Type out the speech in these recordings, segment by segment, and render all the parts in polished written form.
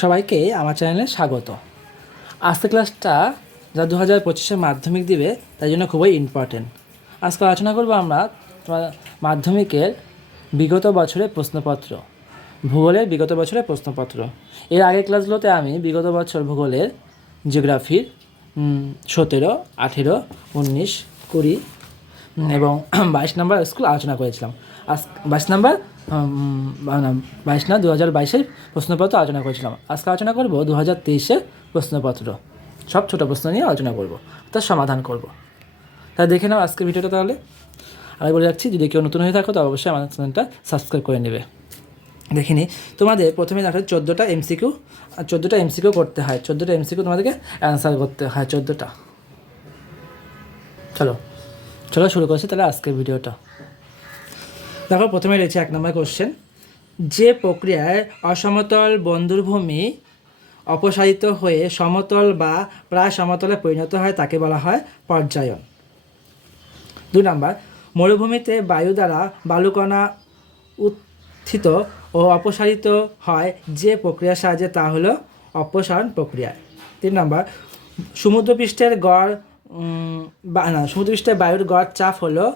সবাইকে আমার চ্যানেলে স্বাগত। আজকের ক্লাসটা যা 2025-এ মাধ্যমিক দিবে তাই জন্য খুবই ইম্পর্টেন্ট। আজকে আলোচনা করবো আমরা মাধ্যমিকের বিগত বছরের প্রশ্নপত্র, ভূগোলের বিগত বছরের প্রশ্নপত্র। এর আগের ক্লাসগুলোতে আমি বিগত বছর ভূগোলের জিওগ্রাফির 17, 18, 19, 20 এবং 22 নম্বর স্কুল আলোচনা করেছিলাম। 22 নম্বর 2022-এর প্রশ্নপত্র আলোচনা করেছিলাম। আজকে আলোচনা করব 2023-এর প্রশ্নপত্র। সব ছোটো প্রশ্ন নিয়ে আলোচনা করব, তার সমাধান করব। তাই দেখে নাও আজকের ভিডিওটা। তাহলে আমি বলে রাখছি, যদি কেউ নতুন হয়ে থাকো তো অবশ্যই আমার চ্যানেলটা সাবস্ক্রাইব করে নেবে। দেখিনি তোমাদের প্রথমে দেখো 14টা এমসিকিউ, আর 14টা এমসিকিউ করতে হয়। 14টা এমসিকিউ তোমাদেরকে অ্যান্সার করতে হয় 14টা। চলো শুরু করছি তাহলে আজকের ভিডিওটা। দেখো প্রথমে রয়েছে 1 নম্বর কোশ্চেন, যে প্রক্রিয়ায় অসমতল বন্ধুভূমি অপসারিত হয়ে সমতল বা প্রায় সমতলে পরিণত হয় তাকে বলা হয় পর্যায়ন। 2 নম্বর, মরুভূমিতে বায়ু দ্বারা বালুকণা উত্থিত ও অপসারিত হয় যে প্রক্রিয়ার সাহায্যে তা হলো অপসারণ প্রক্রিয়া। 3 নম্বর, সমুদ্রপৃষ্ঠের বায়ুর গড় চাপ হলো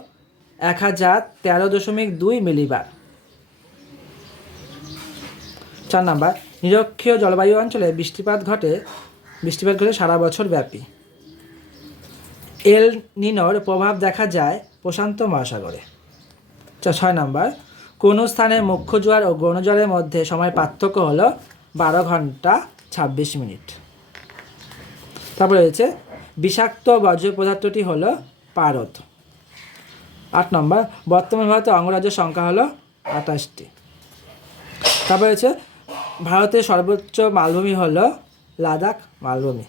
1013.2 মিলিবার। 4 নম্বর, নিরক্ষীয় জলবায়ু অঞ্চলে বৃষ্টিপাত ঘটে সারা বছর ব্যাপী। এল নিনোর প্রভাব দেখা যায় প্রশান্ত মহাসাগরে। 6 নম্বর, কোনো স্থানে মুখ্য জোয়ার ও গৌণ জোয়ারের মধ্যে সময় পার্থক্য হলো 12 ঘন্টা 26 মিনিট। তারপরে রয়েছে বিষাক্ত বর্জ্য পদার্থটি হলো পারদ। 8 নম্বর, বর্তমান ভারতের অঙ্গরাজ্যের সংখ্যা হলো 28টি। তারপরে রয়েছে ভারতের সর্বোচ্চ মালভূমি হলো লাদাখ মালভূমি।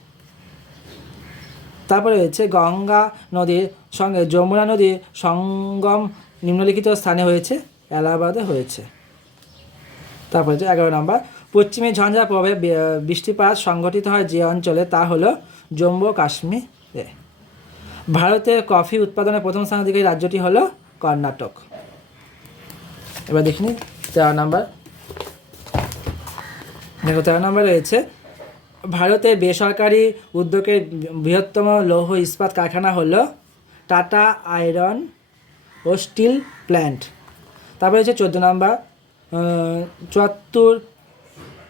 তারপরে রয়েছে গঙ্গা নদীর সঙ্গে যমুনা নদীর সঙ্গম নিম্নলিখিত স্থানে হয়েছে, এলাহাবাদে হয়েছে। তারপরে হচ্ছে 11 নম্বর, পশ্চিমী ঝঞ্ঝার প্রভাবে বৃষ্টিপাত সংঘটিত হয় যে অঞ্চলে তা হলো জম্মু ও কাশ্মীরে। ভারতের কফি উৎপাদনের প্রথম স্থানাধিকারী রাজ্যটি হলো কর্ণাটক। এবার দেখিনি 13 নম্বর। দেখো 13 নম্বর রয়েছে ভারতের বেসরকারি উদ্যোগের বৃহত্তম লৌহ ইস্পাত কারখানা হলো টাটা আয়রন ও স্টিল প্ল্যান্ট। তারপরে হচ্ছে 14 নম্বর, 74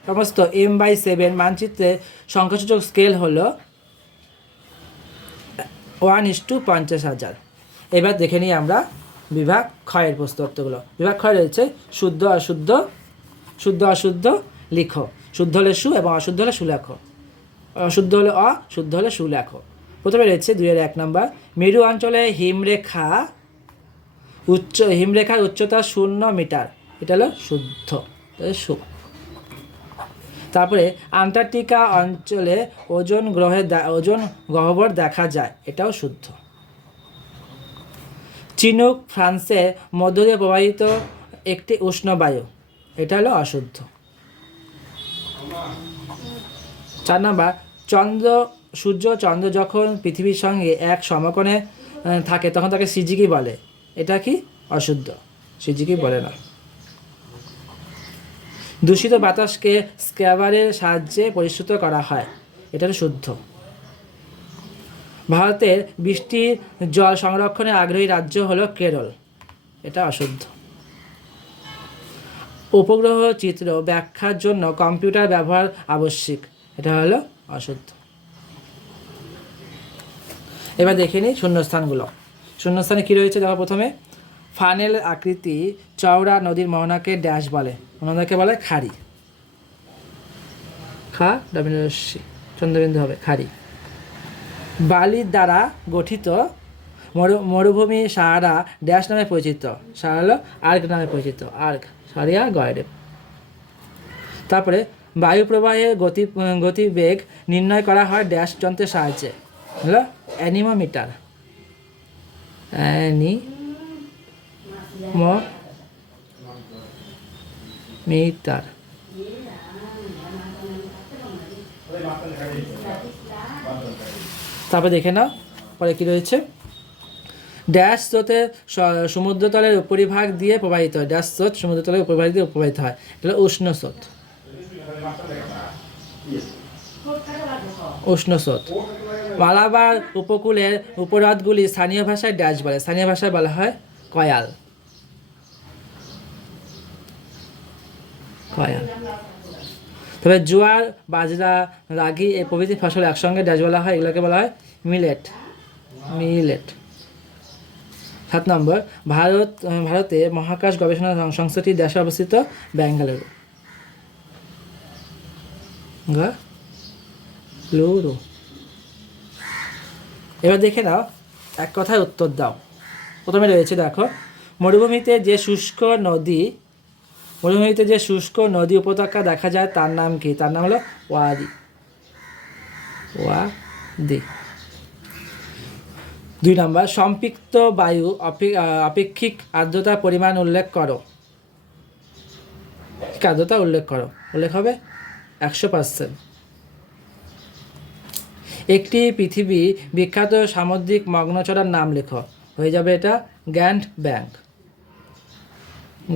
সমস্ত M/7 মানচিত্রে সংখ্যাসূচক স্কেল হলো 1:50,000। এবার দেখে নিই আমরা বিভাগ ক্ষয়ের প্রশ্নোত্তরগুলো। বিভাগ ক্ষয় রয়েছে শুদ্ধ অশুদ্ধ, শুদ্ধ অশুদ্ধ লিখো। শুদ্ধ হলে সু এবং অশুদ্ধ হলে সুলেখো, অশুদ্ধ হলে অ, শুদ্ধ হলে সুলেখো। প্রথমে রয়েছে 2-এর 1 নম্বর, মেরু অঞ্চলে হিমরেখার উচ্চতা 0 মিটার, এটা হলো শুদ্ধ, সু। তারপরে আন্টার্কটিকা অঞ্চলে ওজন গহ্বর দেখা যায়, এটাও শুদ্ধ। চিনুক ফ্রান্সের মধ্য দিয়ে প্রবাহিত একটি উষ্ণ বায়ু, এটা হলো অশুদ্ধ। 4 নম্বর, সূর্য চন্দ্র যখন পৃথিবীর সঙ্গে এক সমকোণে থাকে তখন তাকে সিজিকি বলে, এটা কি অশুদ্ধ, সিজিকি বলে না। দূষিত বাতাসকে স্ক্রাবারের সাহায্যে পরিশুদ্ধ করা হয়, এটা শুদ্ধ। ভারতের বৃষ্টির জল সংরক্ষণে আগ্রহী রাজ্য হলো কেরল, এটা অশুদ্ধ। উপগ্রহ চিত্র ব্যাখ্যার জন্য কম্পিউটার ব্যবহার আবশ্যিক, এটা হলো অশুদ্ধ। এবার দেখে নিই শূন্যস্থানগুলো। শূন্যস্থানে কী রয়েছে দেখো। প্রথমে, ফানেল আকৃতি চওড়া নদীর মোহনাকে ড্যাশ বলে, মোহনাকে বলে খাড়ি, চন্দ্রবিন্দু হবে খাড়ি। বালির দ্বারা গঠিত মরুভূমি সাহারা ড্যাশ নামে পরিচিত, সাহারা হলো আর্ক নামে পরিচিত, আর্ক সারিয়া গয়ডে। তারপরে বায়ু প্রবাহের গতিবেগ নির্ণয় করা হয় ড্যাশ যন্ত্রের সাহায্যে, হলো অ্যানিমোমিটার, অ্যানিমোমিটার। তারপরে দেখে নাও পরে কী রয়েছে। ড্যাশ স্রোতে সমুদ্রতলের উপরিভাগ দিয়ে প্রবাহিত হয়, ড্যাশ স্রোত সমুদ্রতলের উপরিভাগ দিয়ে প্রবাহিত হয়, এটা হলো উষ্ণ স্রোত। উষ্ণ স্রোত। মালাবার উপকূলের উপহ্রদগুলি স্থানীয় ভাষায় ড্যাশ বলে, স্থানীয় ভাষায় বলা হয় কয়াল। কয়াল। তবে জোয়ার, বাজরা, রাগি এই প্রভৃতি ফসল একসঙ্গে ড্যাশ বলা হয়, এগুলোকে বলা হয় মিলেট। মিলেট। 7 নম্বর, ভারতে মহাকাশ গবেষণা সংস্থাটি দেশে অবস্থিত বেঙ্গালুরু। লুরু। এবার দেখে নাও, এক কথায় উত্তর দাও। প্রথমে রয়েছে দেখো, মরুভূমিতে যে শুষ্ক নদী উপত্যকা দেখা যায় তার নাম কি? তার নাম হলো ওয়াদি। ওয়াদি। 2 নম্বর, সম্পৃক্ত বায়ু আপেক্ষিক আর্দ্রতার পরিমাণ উল্লেখ করো। আর্দ্রতা উল্লেখ করো। উল্লেখ হবে 100%। একটি পৃথিবী বিখ্যাত সামুদ্রিক মগ্নচড়ার নাম লেখো। হয়ে যাবে এটা গ্র্যান্ড ব্যাংক।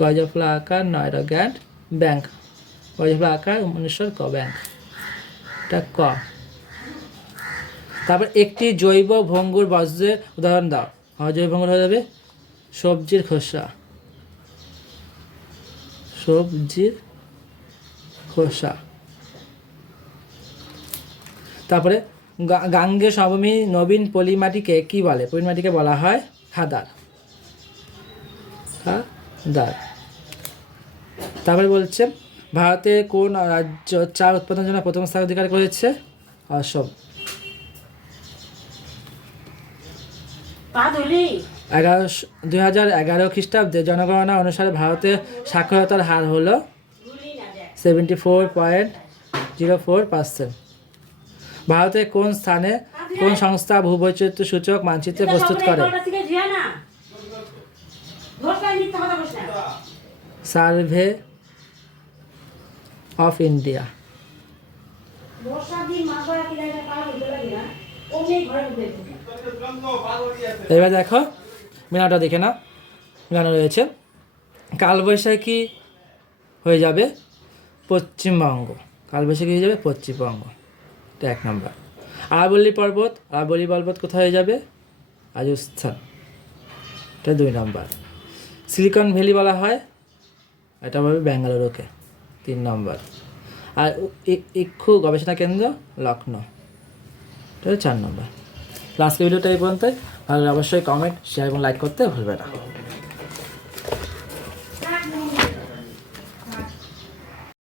গজফলা আকার নয়, এটা গ্র্যান্ড ব্যাংক। গজফলা আকার 1900 ক ব্যাংক, এটা ক। তারপর একটি জৈব ভঙ্গুর বজ্রের উদাহরণ দাও। জৈব ভঙ্গুর হয়ে যাবে সবজির খোসা। সবজির খোসা। তারপরে গাঙ্গেয় সমভূমি নবীন পলিমাটিকে কি বলে? পলিমাটিকে বলা হয় খাদার। খাদার। তারপরে বলছে, ভারতে কোন রাজ্য চা উৎপাদনের জন্য প্রথম স্থান অধিকার করেছে? অসম। 2011 খ্রিস্টাব্দে জনগণনা অনুসারে ভারতের সাক্ষরতার হার হলো 74.04%। ভারতের কোন স্থানে কোন সংস্থা ভূবৈচিত্র্য সূচক মানচিত্র প্রস্তুত করে? Survey of India. এবার দেখো মিনাটা দেখে না, মিলানো রয়েছে। কালবৈশাখী হয়ে যাবে পশ্চিমবঙ্গ। কালবৈশাখী হয়ে যাবে পশ্চিমবঙ্গ, এটা 1 নম্বর। আরাবল্লী পর্বত কোথায় হয়ে যাবে? রাজস্থান, এটা 2 নম্বর। সিলিকন ভ্যালি বলা হয়, এটা হবে বেঙ্গালুরুকে, 3 নম্বর। আর ইক্ষু গবেষণা কেন্দ্র লখনৌ, এটা 4 নম্বর। আজকের ভিডিওটা এই পর্যন্ত। ভালো অবশ্যই কমেন্ট, শেয়ার এবং লাইক করতে ভুলবে না।